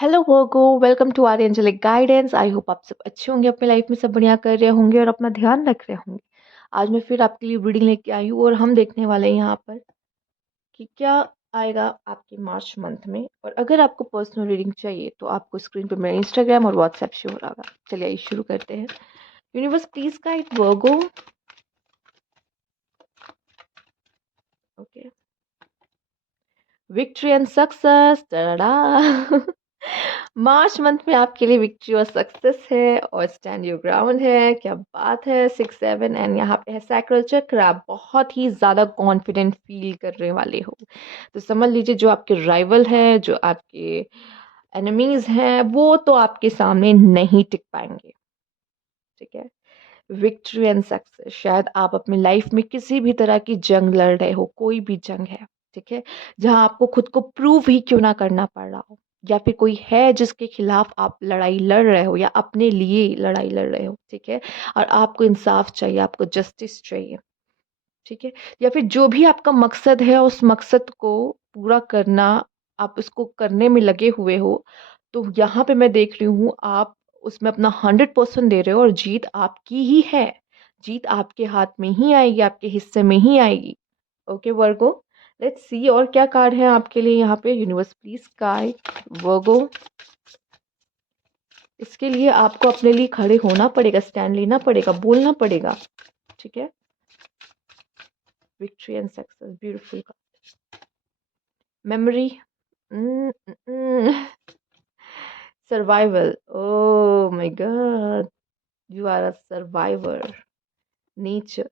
Hello Virgo, welcome to our angelic guidance. I hope आप सब अच्छे होंगे, अपने लाइफ में सब बढ़िया कर रहे होंगे और अपना ध्यान रख रहे होंगे। आज मैं फिर आपके लिए रीडिंग लेके आई हूँ और हम देखने वाले हैं यहाँ पर कि क्या आएगा आपके मार्च मंथ में। और अगर आपको पर्सनल रीडिंग चाहिए तो आपको स्क्रीन पे मेरा इंस्टाग्राम और व्हाट्सएप शो हो रहा होगा। चलिए आइए शुरू करते हैं। Universe please guide Virgo. Okay, victory and success. March month में आपके लिए विक्ट्री और सक्सेस है और स्टैंड योर ग्राउंड है। क्या बात है। 6 7 एंड यहाँ पे है सैक्रल चक्र। आप बहुत ही ज्यादा कॉन्फिडेंट फील करने वाले हो। तो समझ लीजिए जो आपके राइवल है, जो आपके एनिमीज हैं, वो तो आपके सामने नहीं टिक पाएंगे। ठीक है। विक्ट्री एंड सक्सेस, शायद आप अपनी लाइफ में किसी भी तरह की जंग लड़ रहे हो, कोई भी जंग है। ठीक है। जहां आपको खुद को प्रूव ही क्यों ना करना पड़ रहा हो, या फिर कोई है जिसके खिलाफ आप लड़ाई लड़ रहे हो या अपने लिए लड़ाई लड़ रहे हो। ठीक है। और आपको इंसाफ चाहिए, आपको जस्टिस चाहिए। ठीक है। या फिर जो भी आपका मकसद है, उस मकसद को पूरा करना, आप उसको करने में लगे हुए हो। तो यहाँ पे मैं देख रही हूँ आप उसमें अपना 100% दे रहे हो और जीत आपकी ही है। जीत आपके हाथ में ही आएगी, आपके हिस्से में ही आएगी। ओके वर्गो, लेट्स सी और क्या कार्ड है आपके लिए यहाँ पे। यूनिवर्स प्लीज गाइड वर्गो। इसके लिए आपको अपने लिए खड़े होना पड़ेगा, स्टैंड लेना पड़ेगा, बोलना पड़ेगा। ठीक है। Victory and success, beautiful. Memory, survival. Oh my God, you are a survivor. Nature,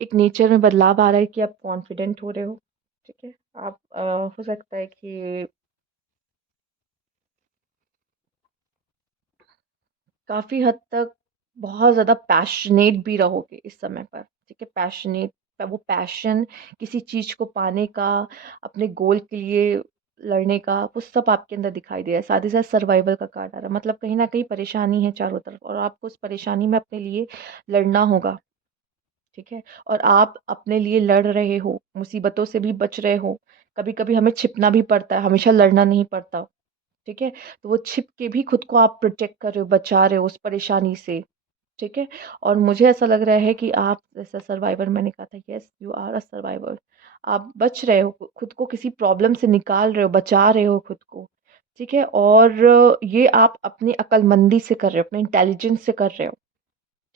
एक नेचर में बदलाव आ रहा है कि आप कॉन्फिडेंट हो रहे हो। ठीक है। आप हो सकता है कि काफी हद तक बहुत ज्यादा पैशनेट भी रहोगे इस समय पर। ठीक है। पैशनेट, वो पैशन किसी चीज को पाने का, अपने गोल के लिए लड़ने का, वो सब आपके अंदर दिखाई दे रहा है। साथ ही साथ सर्वाइवल का कार्ड आ रहा है, मतलब कहीं ना कहीं परेशानी है चारों तरफ और आपको उस परेशानी में अपने लिए लड़ना होगा। ठीक है। और आप अपने लिए लड़ रहे हो, मुसीबतों से भी बच रहे हो। कभी कभी हमें छिपना भी पड़ता है, हमेशा लड़ना नहीं पड़ता। ठीक है। तो वो छिप के भी खुद को आप प्रोटेक्ट कर रहे हो, बचा रहे हो उस परेशानी से। ठीक है। और मुझे ऐसा लग रहा है कि आप जैसा सर्वाइवर, मैंने कहा था, yes you are a survivor. आप बच रहे हो, खुद को किसी प्रॉब्लम से निकाल रहे हो, बचा रहे हो खुद को। ठीक है। और ये आप अपनी अक्लमंदी से कर रहे हो, अपने इंटेलिजेंस से कर रहे हो।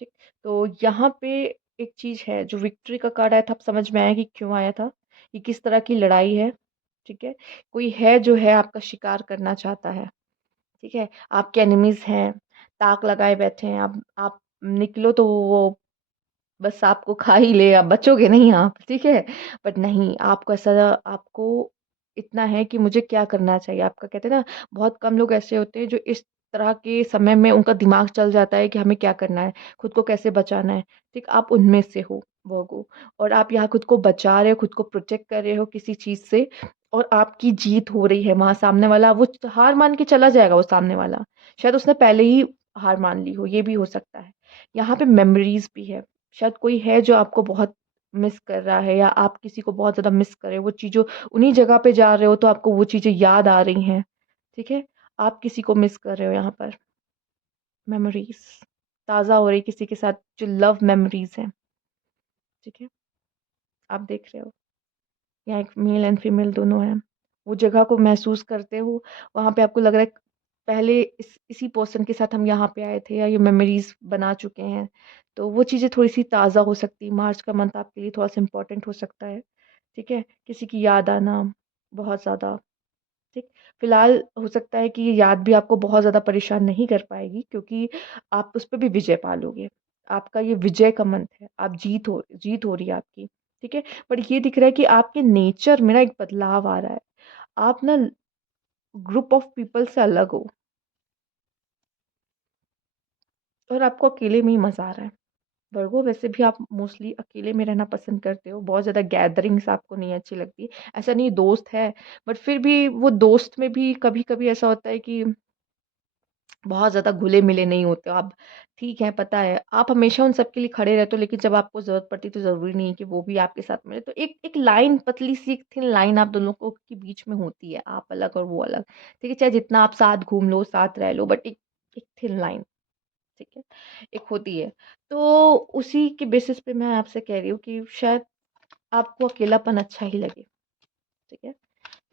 ठीक। तो यहाँ पे एक चीज है, जो विक्ट्री का कार्ड आया था, अब समझ में आया कि क्यों आया था। ये किस तरह की लड़ाई है। ठीक है। कोई है जो है आपका शिकार करना चाहता है। ठीक है। आपके एनिमीज हैं, ताक लगाए बैठे हैं। आप निकलो तो वो बस आपको खा ही ले, आप बचोगे नहीं आप। ठीक है। बट नहीं, आपको ऐसा, आपको इतना है कि मुझे क्या करना चाहिए। आपका कहते हैं ना, बहुत कम लोग ऐसे होते हैं जो इस तरह के समय में उनका दिमाग चल जाता है कि हमें क्या करना है, खुद को कैसे बचाना है। ठीक, आप उनमें से हो वो। और आप यहाँ खुद को बचा रहे हो, खुद को प्रोटेक्ट कर रहे हो किसी चीज से। और आपकी जीत हो रही है। वहां सामने वाला वो हार मान के चला जाएगा, वो सामने वाला शायद उसने पहले ही हार मान ली हो, ये भी हो सकता है। यहाँ पे मेमोरीज भी है। शायद कोई है जो आपको बहुत मिस कर रहा है, या आप किसी को बहुत ज्यादा मिस कर रहे हो। वो चीजों, उन्हीं जगह पे जा रहे हो तो आपको वो चीजें याद आ रही हैं। ठीक है। आप किसी को मिस कर रहे हो यहाँ पर। मेमोरीज ताजा हो रही किसी के साथ, जो लव मेमोरीज हैं। ठीक है। आप देख रहे हो यहाँ एक मेल एंड फीमेल दोनों हैं। वो जगह को महसूस करते हो, वहां पे आपको लग रहा है पहले इसी पर्सन के साथ हम यहाँ पे आए थे, या ये मेमोरीज बना चुके हैं। तो वो चीजें थोड़ी सी ताज़ा हो सकती है। मार्च का मंथ आपके लिए थोड़ा सा इम्पोर्टेंट हो सकता है। ठीक है। किसी की याद आना बहुत ज्यादा। ठीक। फिलहाल हो सकता है कि ये याद भी आपको बहुत ज्यादा परेशान नहीं कर पाएगी, क्योंकि आप उस पर भी विजय पालोगे। आपका ये विजय का मंथ है, आप जीत हो रही है आपकी। ठीक है। पर ये दिख रहा है कि आपके नेचर में ना एक बदलाव आ रहा है। आप ना ग्रुप ऑफ पीपल से अलग हो, और आपको अकेले में ही मजा आ रहा है। वर्गो, वैसे भी आप मोस्टली अकेले में रहना पसंद करते हो, बहुत ज्यादा गैदरिंग्स आपको नहीं अच्छी लगती। ऐसा नहीं, दोस्त है, बट फिर भी वो दोस्त में भी कभी कभी ऐसा होता है कि बहुत ज़्यादा घुले-मिले नहीं होते हो आप, ठीक है, पता है, आप हमेशा उन सब के लिए खड़े रहते हो, लेकिन जब आपको ज़रूरत पड़ती है तो ज़रूरी नहीं है कि वो भी आपके साथ मिले। तो एक एक लाइन, पतली-सी एक थिन लाइन आप दोनों को के बीच में होती है, आप अलग और वो अलग, ठीक है? चाहे जितना आप साथ घूम लो, साथ रह लो, बट एक एक थिन लाइन, ठीक है? एक होती है। तो उसी के बेसिस पे मैं आपसे कह रही हूँ कि शायद आपको अकेलापन अच्छा ही लगे, ठीक है?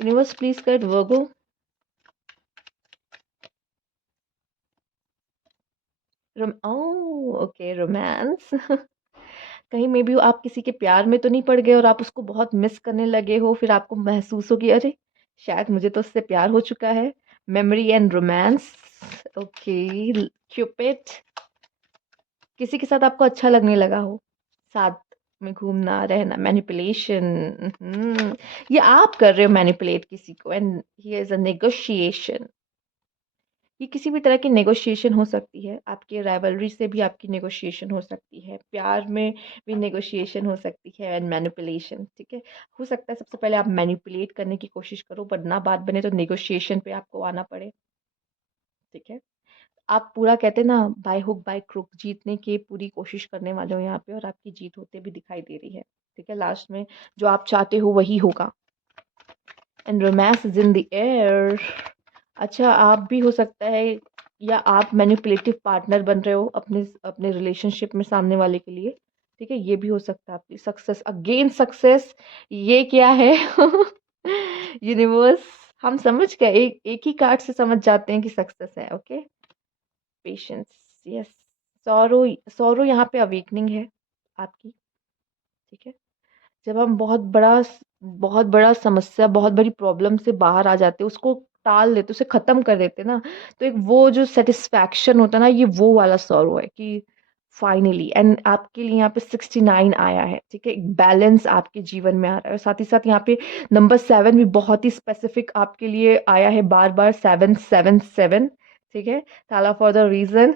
Universe please guide Virgo. Oh! Okay, romance. कहीं मे बी आप किसी के प्यार में तो नहीं पड़ गए और आप उसको बहुत मिस करने लगे हो, फिर आपको महसूस हो कि अरे! शायद मुझे तो उससे प्यार हो चुका है। मेमोरी एंड रोमांस, ओके, ल क्यूपिड, किसी के साथ आपको अच्छा लगने लगा हो, साथ में घूमना, रहना, मैनिपुलेशन, ये आप कर रहे हो मैनिपुलेट किसी को, and here is a negotiation. ये किसी भी तरह की नेगोशिएशन हो सकती है, आपकी राइवलरी से भी आपकी नेगोशिएशन हो सकती है, प्यार में भी नेगोशिएशन हो सकती है, एंड मैनिपुलेशन, ठीक है? हो सकता है सबसे पहले आप मैनिपुलेट करने की कोशिश करो, बट ना बात बने तो नेगोशिएशन पे आपको आना पड़े, ठीक है? आप पूरा कहते हैं ना, बाय हुक बाय क्रुक जीतने की पूरी कोशिश करने वाले हो यहाँ पे, और आपकी जीत होते भी दिखाई दे रही है, ठीक है? लास्ट में जो आप चाहते हो वही होगा, and romance is in the air. अच्छा, आप भी हो सकता है, या आप मैनिपुलेटिव पार्टनर बन रहे हो अपने अपने रिलेशनशिप में सामने वाले के लिए, ठीक है? ये भी हो सकता है आपकी सक्सेस अगेन सक्सेस, ये क्या है? यूनिवर्स, हम समझ गए, एक एक ही कार्ड से समझ जाते हैं कि सक्सेस है, okay? Patience, yes. Sorrow, sorrow यहाँ पे अवेकनिंग है आपकी, ठीक है? जब हम बहुत बड़ा समस्या, बहुत बड़ी प्रॉब्लम से बाहर आ जाते हैं, उसको टाल देते, उसे ख़त्म कर देते ना, तो एक वो जो सैटिस्फैक्शन होता है ना, ये वो वाला सॉरो है कि फाइनली, एंड आपके लिए यहाँ पे 69 आया है, ठीक है? एक बैलेंस आपके जीवन में आ रहा है, और साथ ही साथ यहाँ पे नंबर 7 भी बहुत ही स्पेसिफिक आपके लिए आया है, बार-बार 777, ठीक है? ताला फॉर द रीज़न।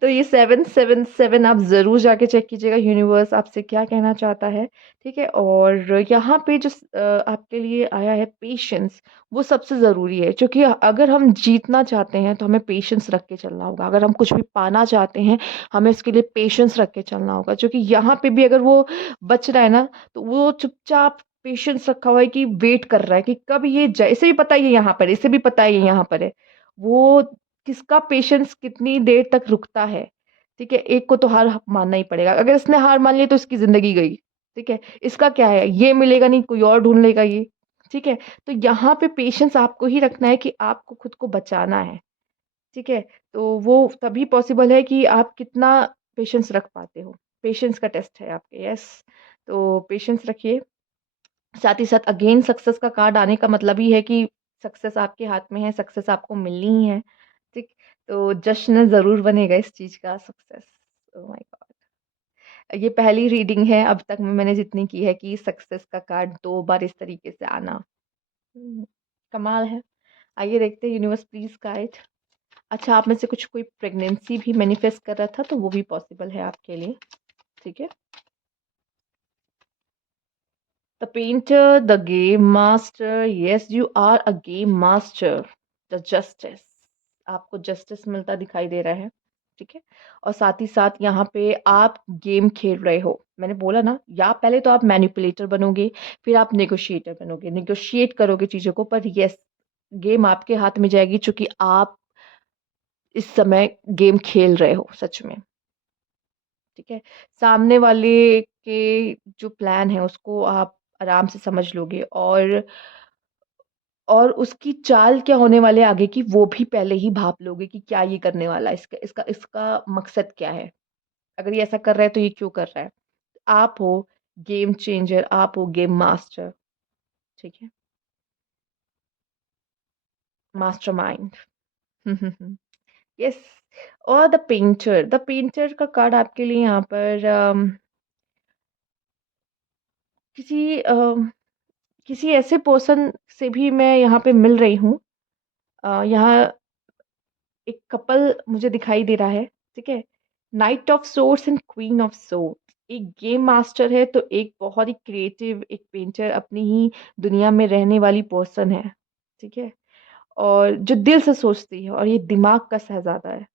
तो ये 777 आप ज़रूर जाके चेक कीजिएगा, यूनिवर्स आपसे क्या कहना चाहता है, ठीक है? और यहाँ पे जो आपके लिए आया है पेशेंस, वो सबसे ज़रूरी है, क्योंकि अगर हम जीतना चाहते हैं तो हमें पेशेंस रख के चलना होगा। अगर हम कुछ भी पाना चाहते हैं, हमें उसके लिए पेशेंस रख के चलना होगा, क्योंकि यहाँ पे भी अगर वो बच रहा है ना, तो वो चुपचाप पेशेंस रखा हुआ है कि वेट कर रहा है कि कब ये जाए, इसे भी पता है ये यहाँ पर है, इसे भी पता है ये यहाँ पर है। वो किसका पेशेंस कितनी देर तक रुकता है, ठीक है? एक को तो हार मानना ही पड़ेगा। अगर इसने हार मान ली तो इसकी ज़िंदगी गई, ठीक है? इसका क्या है, ये मिलेगा नहीं, कोई और ढूँढ लेगा ये, ठीक है? तो यहाँ पे पेशेंस आपको ही रखना है कि आपको खुद को बचाना है, ठीक है? तो वो तभी पॉसिबल है कि आप कितना पेशेंस रख पाते हो। पेशेंस का टेस्ट है आपके, यस। तो पेशेंस रखिए। साथ ही साथ अगेन सक्सेस का कार्ड आने का मतलब ही है कि सक्सेस आपके हाथ में है, सक्सेस आपको मिलनी ही है, ठीक? तो जश्न ज़रूर बनेगा इस चीज़ का, सक्सेस। Oh my God! ये पहली रीडिंग है अब तक में मैंने जितनी की है कि सक्सेस का कार्ड 2 बार इस तरीके से आना। हुँ, कमाल है। आइए देखते हैं, यूनिवर्स प्लीज़ गाइड। अच्छा, आप में से कुछ कोई प्रेगनेंसी भी मैनिफेस्ट कर रहा था, तो वो भी पॉसिबल है आपके लिए, ठीक है? The painter, the game master, yes you are a game master. The justice, आपको जस्टिस मिलता दिखाई दे रहा है, ठीक है? और साथ ही साथ यहाँ पे आप गेम खेल रहे हो। मैंने बोला ना, या पहले तो आप मैनिपुलेटर बनोगे, फिर आप नेगोशिएटर बनोगे, नेगोशिएट करोगे चीज़ों को, पर येस, गेम आपके हाथ में जाएगी, चूँकि आप इस समय गेम खेल रहे हो सच में। ठीक है? सामने वाले के जो प्लान है उसको आप आराम से समझ लोगे, और उसकी चाल क्या होने वाले है आगे की, वो भी पहले ही भाप लोगे कि क्या ये करने वाला है, इसका इसका इसका मकसद क्या है? अगर ये ऐसा कर रहा है तो ये क्यों कर रहा है? आप हो गेम चेंजर, आप हो गेम मास्टर, ठीक है? मास्टरमाइंड। हुँ, हुँ, हुँ। यस। और द पेंटर का कार्ड आपके लिए यहाँ पर किसी किसी ऐसे पर्सन से भी मैं यहाँ पे मिल रही हूँ। यहाँ एक कपल मुझे दिखाई दे रहा है, ठीक है? Night of swords and queen of swords. एक गेम मास्टर है, तो एक बहुत ही क्रिएटिव, एक पेंटर, अपनी ही दुनिया में रहने वाली पर्सन है, ठीक है? और जो दिल से सोचती है, और ये दिमाग का शहज़ादा है,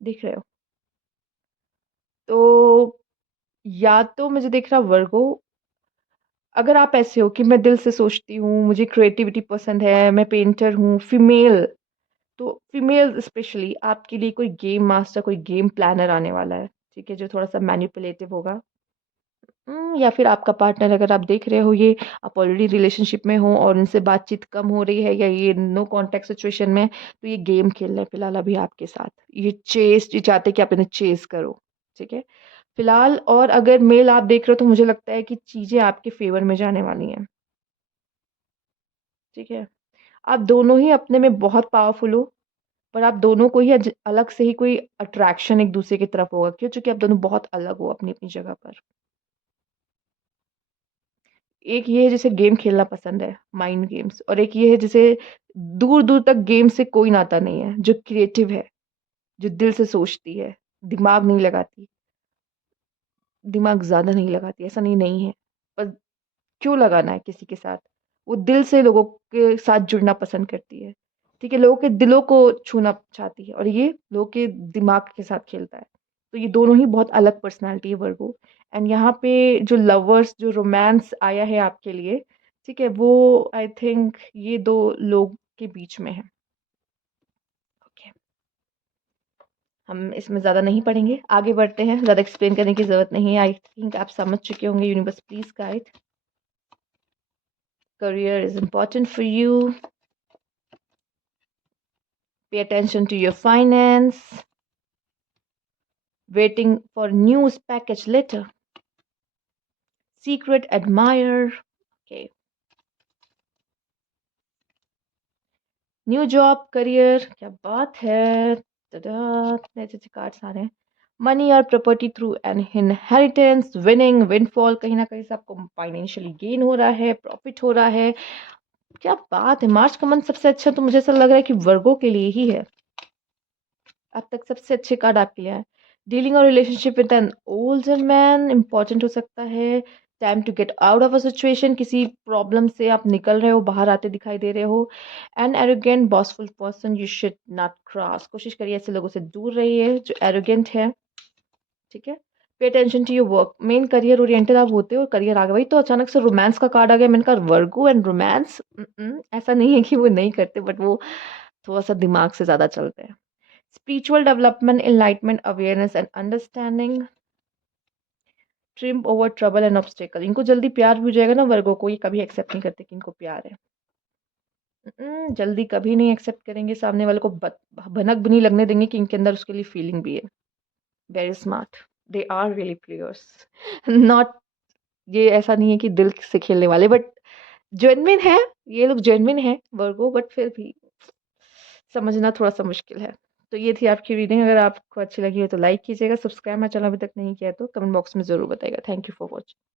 देख रहे हो? तो या तो मुझे दिख रहा वर्गो, अगर आप ऐसे हो कि मैं दिल से सोचती हूँ, मुझे क्रिएटिविटी पसंद है, मैं पेंटर हूँ, फीमेल, तो फीमेल स्पेशली आपके लिए कोई गेम मास्टर, कोई गेम प्लानर आने वाला है, ठीक है? जो थोड़ा-सा मैनिपुलेटिव होगा। या फिर आपका पार्टनर, अगर आप देख रहे हो ये, आप ऑलरेडी रिलेशनशिप में हो और उनसे बातचीत कम हो रही है, या ये नो कॉन्टैक्ट सिचुएशन में, तो ये गेम खेल रहे हैं फिलहाल अभी आपके साथ। ये चाहते हैं कि आप इन्हें चेज़ करो, ठीक है? फिलहाल, और अगर मेल आप देख रहे हो, तो मुझे लगता है कि चीज़ें आपके फ़ेवर में जाने वाली हैं, ठीक है? आप दोनों ही अपने में बहुत पावरफुल हो, पर आप दोनों को ही अलग से ही कोई अट्रैक्शन एक-दूसरे की तरफ होगा। क्यों? चूँकि आप दोनों बहुत अलग हो अपनी-अपनी जगह पर। एक ये है जिसे गेम खेलना पसंद है, माइंड गेम्स, और एक ये है जिसे दूर-दूर तक गेम से कोई नाता नहीं है, जो क्रिएटिव है, जो दिल से सोचती है, दिमाग नहीं लगाती, दिमाग ज़्यादा नहीं लगाती, ऐसा नहीं है। पर क्यों लगाना है किसी के साथ? वो दिल से लोगों के साथ जुड़ना पसंद करती है, ठीक है? लोगों के दिलों को छूना चाहती है, और ये लोगों के दिमाग के साथ खेलता है। तो ये दोनों ही बहुत अलग पर्सनैलिटी है वर्गो। एंड यहाँ पे जो लवर्स, जो रोमांस आया है आपके लिए, ठीक है? वो आई थिंक ये 2 लोग के बीच में है। ओके, हम इसमें ज़्यादा नहीं पढ़ेंगे, आगे बढ़ते हैं, ज़्यादा एक्सप्लेन करने की ज़रूरत नहीं है। आई थिंक आप समझ चुके होंगे। Universe please guide, career is important for you, pay attention to your finance, waiting for news package letter, secret admirer, okay, new job, career, क्या बात है, इतने अच्छे कार्ड्स आ रहे हैं। मनी और property through an inheritance, winning, windfall, कहीं ना कहीं से आपको फाइनेंशियली गेन हो रहा है, प्रॉफिट हो रहा है। क्या बात है, मार्च का मंथ सबसे अच्छा तो मुझे ऐसा लग रहा है कि वर्गो के लिए ही है। अब तक सबसे अच्छे कार्ड आपके लिए आए। डीलिंग और relationship with an older man important हो सकता है। Time to get out of a situation, किसी प्रॉब्लम से आप निकल रहे हो, बाहर आते दिखाई दे रहे हो। An arrogant boastful person you should not cross, कोशिश करिए ऐसे लोगों से दूर रहिए जो एरोगेंट है, ठीक है? Pay attention to your work, main career oriented आप होते हो, और करियर आ गया। वही तो अचानक से रोमांस का कार्ड आ गया, मैंने कहा वर्गो एंड रोमांस, ऐसा नहीं है कि वो नहीं करते, बट वो थोड़ा सा दिमाग से ज्यादा चलते हैं। Spiritual development, enlightenment, awareness and understanding, triumph over trouble and obstacle। इनको जल्दी प्यार भी हो जाएगा ना वर्गों को, ये कभी एक्सेप्ट नहीं करते कि इनको प्यार है। जल्दी कभी नहीं एक्सेप्ट करेंगे, सामने वाले को भनक भी नहीं लगने देंगे कि इनके अंदर उसके लिए फीलिंग भी है। Very smart, they are really players, not, ये ऐसा नहीं है कि दिल से खेलने वाले, बट जेन्युइन है। ये लोग जेन्युइन है वर्गो, बट फिर भी समझना थोड़ा सा मुश्किल है। तो ये थी आपकी रीडिंग। अगर आपको अच्छी लगी हो तो लाइक कीजिएगा, सब्सक्राइब मेरा चैनल अभी तक नहीं किया है तो कमेंट बॉक्स में ज़रूर बताइएगा। Thank you for watching.